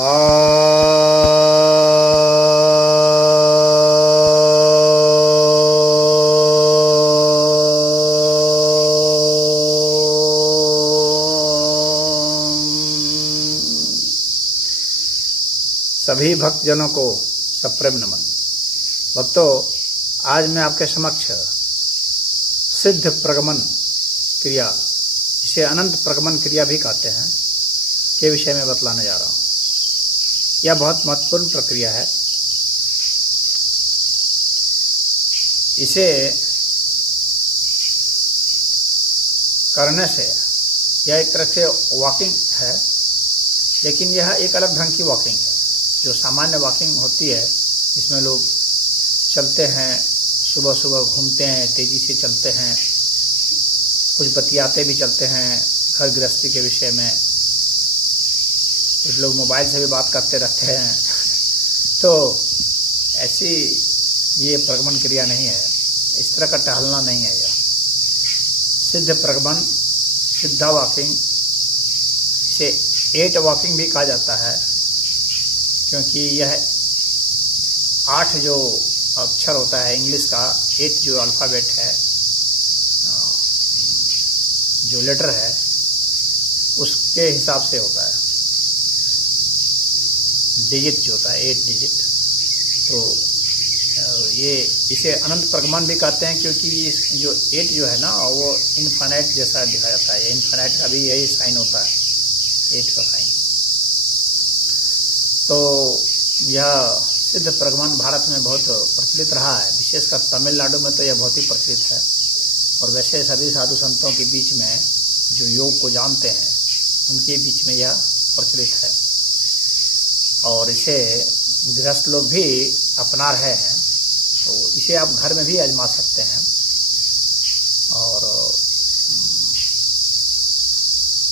सभी भक्तजनों को सप्रेम नमन। भक्तों, आज मैं आपके समक्ष सिद्ध प्रगमन क्रिया, जिसे अनंत प्रगमन क्रिया भी कहते हैं, के विषय में बतलाने जा रहा हूँ। यह बहुत महत्वपूर्ण प्रक्रिया है। इसे करने से यह एक तरह से वॉकिंग है, लेकिन यह एक अलग ढंग की वॉकिंग है। जो सामान्य वॉकिंग होती है, जिसमें लोग चलते हैं, सुबह सुबह घूमते हैं, तेज़ी से चलते हैं, कुछ बतियाते भी चलते हैं घर गृहस्थी के विषय में, कुछ लोग मोबाइल से भी बात करते रहते हैं तो ऐसी ये प्रगमन क्रिया नहीं है, इस तरह का टहलना नहीं है। यह सिद्ध प्रगमन, सिद्धा वॉकिंग, इसे 8 वॉकिंग भी कहा जाता है, क्योंकि यह 8 जो अक्षर होता है इंग्लिश का, 8 जो अल्फ़ाबेट है, जो लेटर है, उसके हिसाब से होता है। डिजिट जो होता है 8 डिजिट, तो ये इसे अनंत प्रगमन भी कहते हैं, क्योंकि इस जो 8 जो है ना, वो इनफाइनाइट जैसा दिखा जाता है। इनफाइनाइट का भी यही साइन होता है, 8 का साइन। तो यह सिद्ध प्रगमन भारत में बहुत प्रचलित रहा है, विशेषकर तमिलनाडु में तो यह बहुत ही प्रचलित है। और वैसे सभी साधु संतों के बीच में जो योग को जानते हैं, उनके बीच में यह प्रचलित है, और इसे गृहस्थ लोग भी अपना रहे हैं। तो इसे आप घर में भी आजमा सकते हैं। और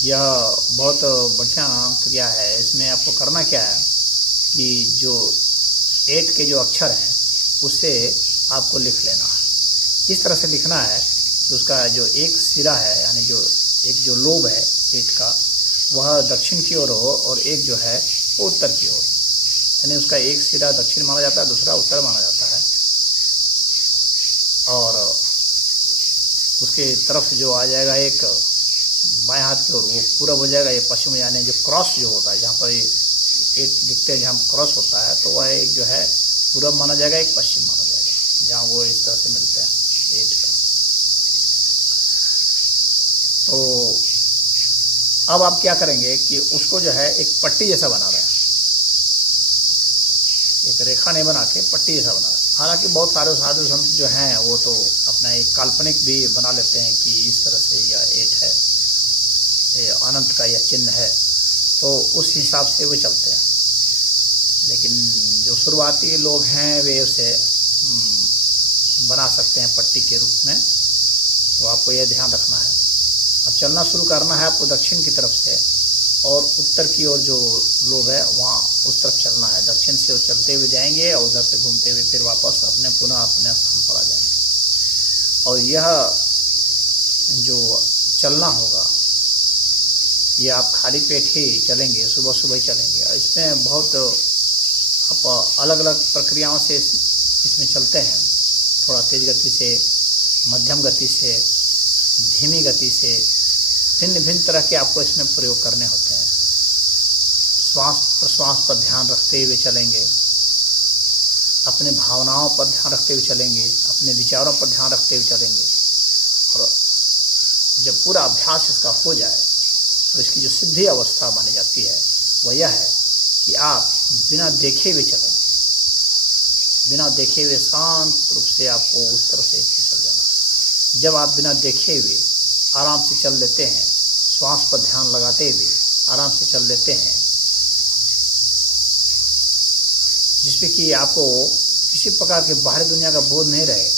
यह बहुत बढ़िया क्रिया है। इसमें आपको करना क्या है कि जो 8 के जो अक्षर हैं, उससे आपको लिख लेना है। इस तरह से लिखना है कि उसका जो एक सिरा है, यानी जो एक जो लोब है 8 का, वह दक्षिण की ओर हो, और एक जो है वो उत्तर की ओर। यानी उसका एक सिरा दक्षिण माना जाता है, दूसरा उत्तर माना जाता है, और उसके तरफ जो आ जाएगा एक बाएं हाथ की ओर, वो पूरब हो जाएगा। ये पश्चिम, यानी जो क्रॉस जो होता है, जहाँ पर 8 दिखते हैं, जहाँ क्रॉस होता है, तो वह एक जो है पूरब माना जाएगा, एक पश्चिम माना जाएगा, जहाँ वो इस तरह से मिलते हैं 8 का। तो अब आप क्या करेंगे कि उसको जो है एक पट्टी जैसा बना रहे हैं, एक रेखा नहीं बना के पट्टी जैसा बना रहे हैं। हालांकि बहुत सारे साधु संत जो हैं, वो तो अपना एक काल्पनिक भी बना लेते हैं कि इस तरह से यह 8 है, ये अनंत का यह चिन्ह है, तो उस हिसाब से वो चलते हैं। लेकिन जो शुरुआती लोग हैं, वे उसे बना सकते हैं पट्टी के रूप में। तो आपको यह ध्यान रखना है। अब चलना शुरू करना है आपको दक्षिण की तरफ से, और उत्तर की ओर जो लोग हैं वहाँ उस तरफ चलना है। दक्षिण से वो चलते हुए जाएंगे, और उधर से घूमते हुए फिर वापस पुनः अपने स्थान पर आ जाएंगे। और यह जो चलना होगा, ये आप खाली पेट ही चलेंगे, सुबह सुबह ही चलेंगे। और इसमें बहुत आप अलग अलग प्रक्रियाओं से इसमें चलते हैं। थोड़ा तेज़ गति से, मध्यम गति से, धीमी गति से, भिन्न भिन्न तरह के आपको इसमें प्रयोग करने होते हैं। श्वास प्रश्वास पर ध्यान रखते हुए चलेंगे, अपने भावनाओं पर ध्यान रखते हुए चलेंगे, अपने विचारों पर ध्यान रखते हुए चलेंगे। और जब पूरा अभ्यास इसका हो जाए, तो इसकी जो सिद्धि अवस्था मानी जाती है, वह यह है कि आप बिना देखे हुए चलेंगे। बिना देखे हुए शांत रूप से आपको उस तरफ से चल जाना। जब आप बिना देखे हुए आराम से चल लेते हैं, श्वास पर ध्यान लगाते हुए आराम से चल लेते हैं, जिसमें कि आपको किसी प्रकार के बाहरी दुनिया का बोध नहीं रहे,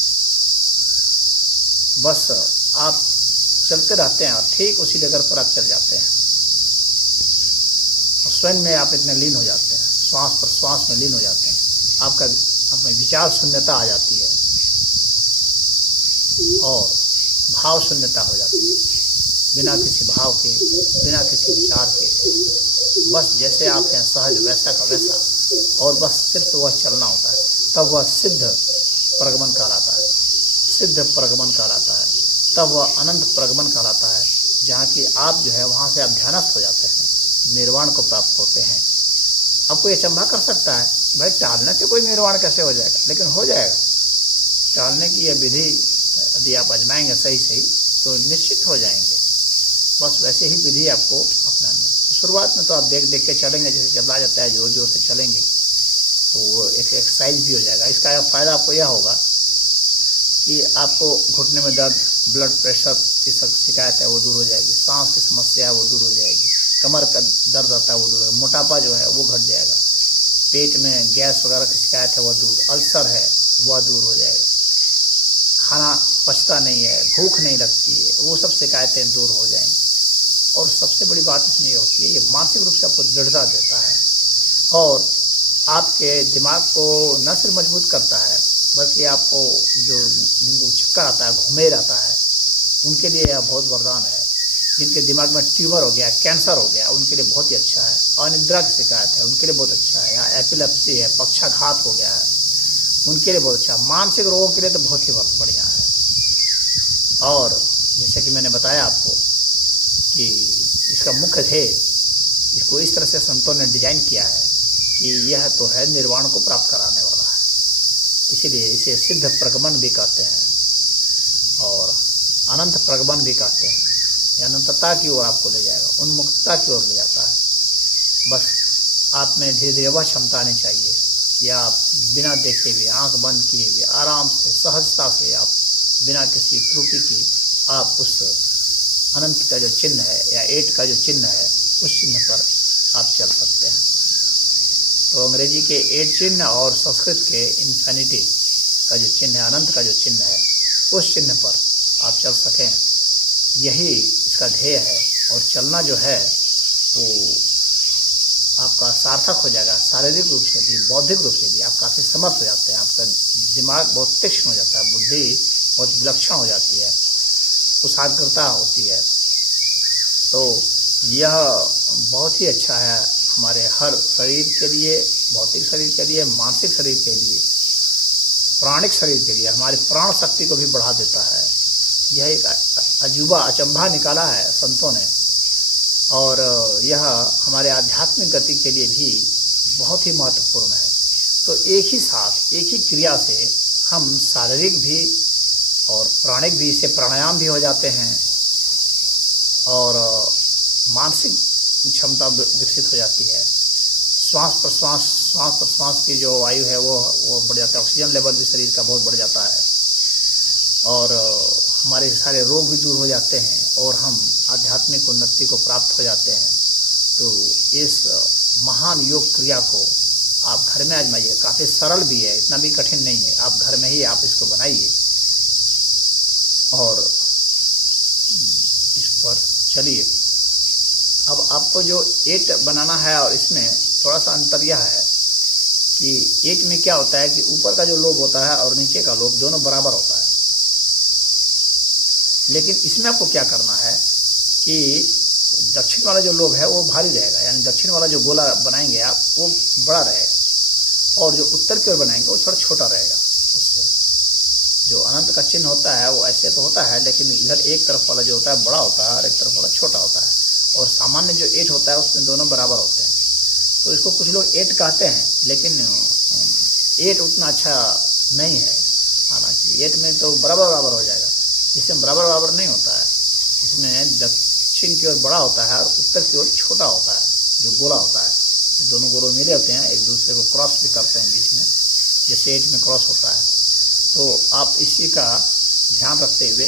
बस आप चलते रहते हैं, और ठीक उसी जगह पर आप चल जाते हैं, और स्वयं में आप इतने लीन हो जाते हैं, श्वास प्रश्वास में लीन हो जाते हैं। आपका अपनी विचार शून्यता आ जाती है, और भाव शून्यता हो जाती है। बिना किसी भाव के, बिना किसी विचार के बस जैसे आप हैं सहज वैसा का वैसा, और बस सिर्फ वह चलना होता है, तब वह सिद्ध प्रगमन कहलाता है। सिद्ध प्रगमन कहलाता है, तब वह अनंत प्रगमन कहलाता है, जहाँ कि आप जो है वहाँ से आप ध्यानस्थ हो जाते हैं, निर्वाण को प्राप्त होते हैं। आपको ये अचंभा कर सकता है कि भाई टालने से कोई निर्वाण कैसे हो जाएगा, लेकिन हो जाएगा। टालने की यह विधि यदि आप आजमाएंगे सही सही तो निश्चित हो जाएंगे। बस वैसे ही विधि आपको अपनानी है। तो शुरुआत में तो आप देख देख के चलेंगे, जैसे चला जाता है जोर जोर से चलेंगे तो वो एक एक्सरसाइज भी हो जाएगा। इसका फ़ायदा आपको यह होगा कि आपको घुटने में दर्द, ब्लड प्रेशर की शिकायत है वो दूर हो जाएगी, सांस की समस्या है वो दूर हो जाएगी, कमर का दर्द आता है वो दूर हो जाएगा, मोटापा जो है वो घट जाएगा, पेट में गैस वगैरह की शिकायत है वह दूर, अल्सर है वह दूर हो जाएगा, खाना पचता नहीं है, भूख नहीं लगती है, वो सब शिकायतें दूर हो जाएंगी। और सबसे बड़ी बात इसमें ये होती है, ये मानसिक रूप से आपको दृढ़ता देता है और आपके दिमाग को न सिर्फ मजबूत करता है बल्कि आपको जो जिनको चक्कर आता है, घुमेर आता है, उनके लिए यह बहुत वरदान है। जिनके दिमाग में ट्यूमर हो गया, कैंसर हो गया, उनके लिए बहुत ही अच्छा है। अनिद्रा की शिकायत है उनके लिए बहुत अच्छा है, या एपिलेप्सी है, पक्षाघात हो गया है, उनके लिए बहुत अच्छा है। मानसिक रोगों के लिए तो बहुत ही बढ़िया है। और जैसे कि मैंने बताया आपको कि इसका मुख्य ध्येय, इसको इस तरह से संतों ने डिजाइन किया है कि यह तो है निर्वाण को प्राप्त कराने वाला है, इसीलिए इसे सिद्ध प्रगमन भी कहते हैं और अनंत प्रगमन भी कहते हैं। यह अनंतता की ओर आपको ले जाएगा, उन्मुक्तता की ओर ले जाता है। बस आप में धीरे धीरे वह क्षमता आनी चाहिए कि आप बिना देखे हुए, आंख बंद किए हुए, आराम से, सहजता से, आप बिना किसी त्रुटि की आप उस अनंत का जो चिन्ह है या 8 का जो चिन्ह है उस चिन्ह पर आप चल सकते हैं। तो अंग्रेजी के 8 चिन्ह और संस्कृत के इन्फिनिटी का जो चिन्ह है, अनंत का जो चिन्ह है, उस चिन्ह पर आप चल सकें, यही इसका ध्येय है। और चलना जो है वो आपका सार्थक हो जाएगा, शारीरिक रूप से भी, बौद्धिक रूप से भी आप काफ़ी समर्थ हो जाते हैं। आपका दिमाग बहुत तीक्ष्ण हो जाता है, बुद्धि बहुत विलक्षण हो जाती है, कुशाग्रता होती है। तो यह बहुत ही अच्छा है हमारे हर शरीर के लिए, भौतिक शरीर के लिए, मानसिक शरीर के लिए, प्राणिक शरीर के लिए, हमारी प्राण शक्ति को भी बढ़ा देता है। यह एक अजूबा, अचंभा निकाला है संतों ने, और यह हमारे आध्यात्मिक गति के लिए भी बहुत ही महत्वपूर्ण है। तो एक ही साथ, एक ही क्रिया से हम शारीरिक भी और प्राणिक भी, इससे प्राणायाम भी हो जाते हैं और मानसिक क्षमता विकसित हो जाती है। श्वास प्रश्वास की जो वायु है वो बढ़ जाता है, ऑक्सीजन लेवल भी शरीर का बहुत बढ़ जाता है और हमारे सारे रोग भी दूर हो जाते हैं और हम आध्यात्मिक उन्नति को प्राप्त हो जाते हैं। तो इस महान योग क्रिया को आप घर में आजमाइए, काफ़ी सरल भी है, इतना भी कठिन नहीं है। आप घर में ही आप इसको बनाइए और इस पर चलिए। अब आपको जो 8 बनाना है, और इसमें थोड़ा सा अंतर यह है कि 8 में क्या होता है कि ऊपर का जो लोब होता है और नीचे का लोब दोनों बराबर होता है। लेकिन इसमें आपको क्या करना है कि दक्षिण वाला जो लोब है वो भारी रहेगा, यानी दक्षिण वाला जो गोला बनाएंगे आप वो बड़ा रहेगा, और जो उत्तर की ओर बनाएंगे वो थोड़ा छोटा रहेगा। उससे जो अनंत का चिन्ह होता है वो ऐसे तो होता है, लेकिन इधर एक तरफ वाला जो होता है बड़ा होता है और एक तरफ वाला छोटा होता है। और सामान्य जो 8 होता है उसमें दोनों बराबर होते हैं। तो इसको कुछ लोग 8 कहते हैं, लेकिन 8 उतना अच्छा नहीं है। हालांकि 8 में तो बराबर हो जाएगा, इसमें बराबर नहीं होता है। इसमें दक्षिण की ओर बड़ा होता है और उत्तर की ओर छोटा होता है, जो गोला होता है। दोनों गोले मिले होते हैं, एक दूसरे को क्रॉस भी करते हैं बीच में, जैसे 8 में क्रॉस होता है। तो आप इसी का ध्यान रखते हुए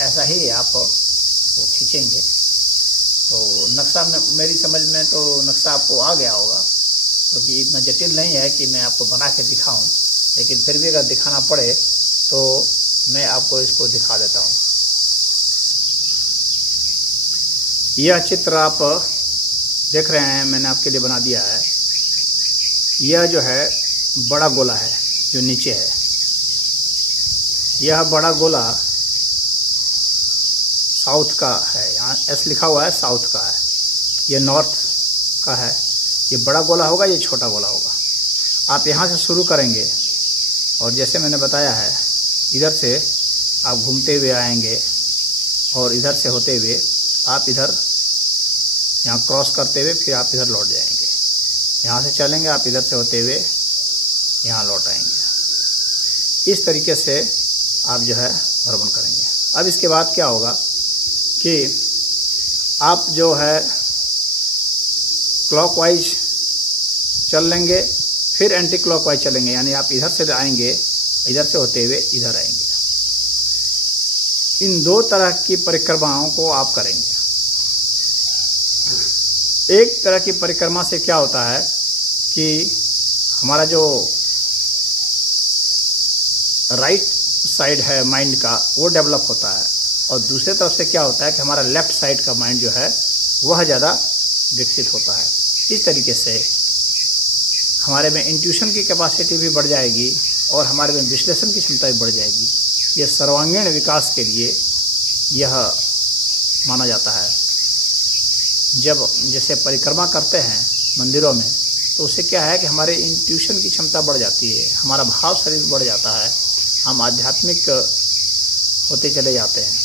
ऐसा ही आप वो खींचेंगे। तो नक्शा में मेरी समझ में तो नक्शा आपको आ गया होगा, क्योंकि इतना जटिल नहीं है कि मैं आपको बना के दिखाऊं, लेकिन फिर भी अगर दिखाना पड़े तो मैं आपको इसको दिखा देता हूं। यह चित्र आप देख रहे हैं, मैंने आपके लिए बना दिया है। यह जो है बड़ा गोला है जो नीचे है, यह बड़ा गोला साउथ का है, यहाँ एस लिखा हुआ है, साउथ का है। यह नॉर्थ का है, ये बड़ा गोला होगा, ये छोटा गोला होगा। आप यहाँ से शुरू करेंगे और जैसे मैंने बताया है, इधर से आप घूमते हुए आएंगे और इधर से होते हुए आप इधर यहाँ क्रॉस करते हुए फिर आप इधर लौट जाएंगे। यहाँ से चलेंगे आप इधर से होते हुए यहाँ लौट आएंगे। इस तरीके से आप जो है भ्रमण करेंगे। अब इसके बाद क्या होगा कि आप जो है क्लॉकवाइज चल लेंगे, फिर एंटी क्लॉकवाइज चलेंगे, यानी आप इधर से आएंगे, इधर से होते हुए इधर आएंगे। इन दो तरह की परिक्रमाओं को आप करेंगे। एक तरह की परिक्रमा से क्या होता है कि हमारा जो राइट साइड है माइंड का वो डेवलप होता है, और दूसरे तरफ से क्या होता है कि हमारा लेफ्ट साइड का माइंड जो है वह ज़्यादा विकसित होता है। इस तरीके से हमारे में इंट्यूशन की कैपेसिटी भी बढ़ जाएगी और हमारे में विश्लेषण की क्षमता भी बढ़ जाएगी। यह सर्वांगीण विकास के लिए यह माना जाता है। जब जैसे परिक्रमा करते हैं मंदिरों में, तो उससे क्या है कि हमारे इंट्यूशन की क्षमता बढ़ जाती है, हमारा भाव शरीर बढ़ जाता है, हम आध्यात्मिक होते चले जाते हैं।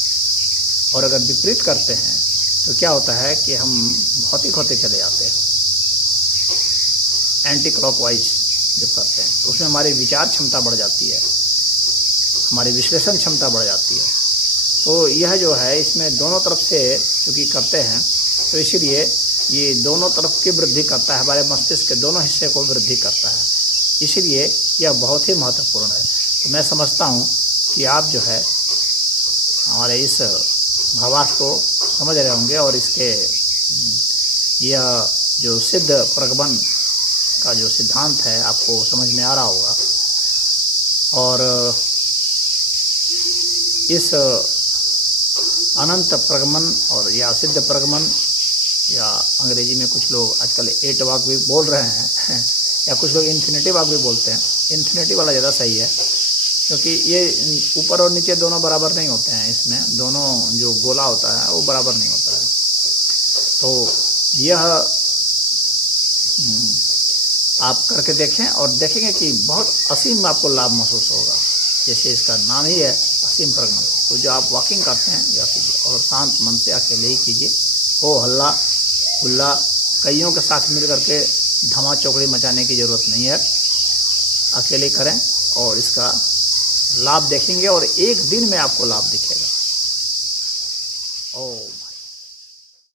और अगर विपरीत करते हैं तो क्या होता है कि हम भौतिक होते चले जाते हैं। एंटी क्लॉकवाइज जब करते हैं तो उसमें हमारी विचार क्षमता बढ़ जाती है, हमारी विश्लेषण क्षमता बढ़ जाती है। तो यह जो है इसमें दोनों तरफ से चूँकि करते हैं, तो इसीलिए ये दोनों तरफ की वृद्धि करता है, हमारे मस्तिष्क के दोनों हिस्से को वृद्धि करता है। इसीलिए यह बहुत ही महत्वपूर्ण है। तो मैं समझता हूँ कि आप जो है हमारे इस भावार्थ को समझ रहे होंगे और इसके यह जो सिद्ध प्रगमन का जो सिद्धांत है आपको समझ में आ रहा होगा। और इस अनंत प्रगमन और या सिद्ध प्रगमन, या अंग्रेजी में कुछ लोग आजकल 8 वाक भी बोल रहे हैं या कुछ लोग इन्फिनिटी वाक भी बोलते हैं। इन्फिनिटी वाला ज़्यादा सही है, क्योंकि ये ऊपर और नीचे दोनों बराबर नहीं होते हैं। इसमें दोनों जो गोला होता है वो बराबर नहीं होता है। तो यह आप करके देखें और देखेंगे कि बहुत असीम आपको लाभ महसूस होगा। जैसे इसका नाम ही है असीम प्रगमन। तो जो आप वॉकिंग करते हैं या कीजिए और शांत मन से अकेले ही कीजिए। हो हल्ला गुल्ला कईयों के साथ मिल करके धमा चौकड़ी मचाने की ज़रूरत नहीं है। अकेले करें और इसका लाभ देखेंगे और एक दिन में आपको लाभ दिखेगा।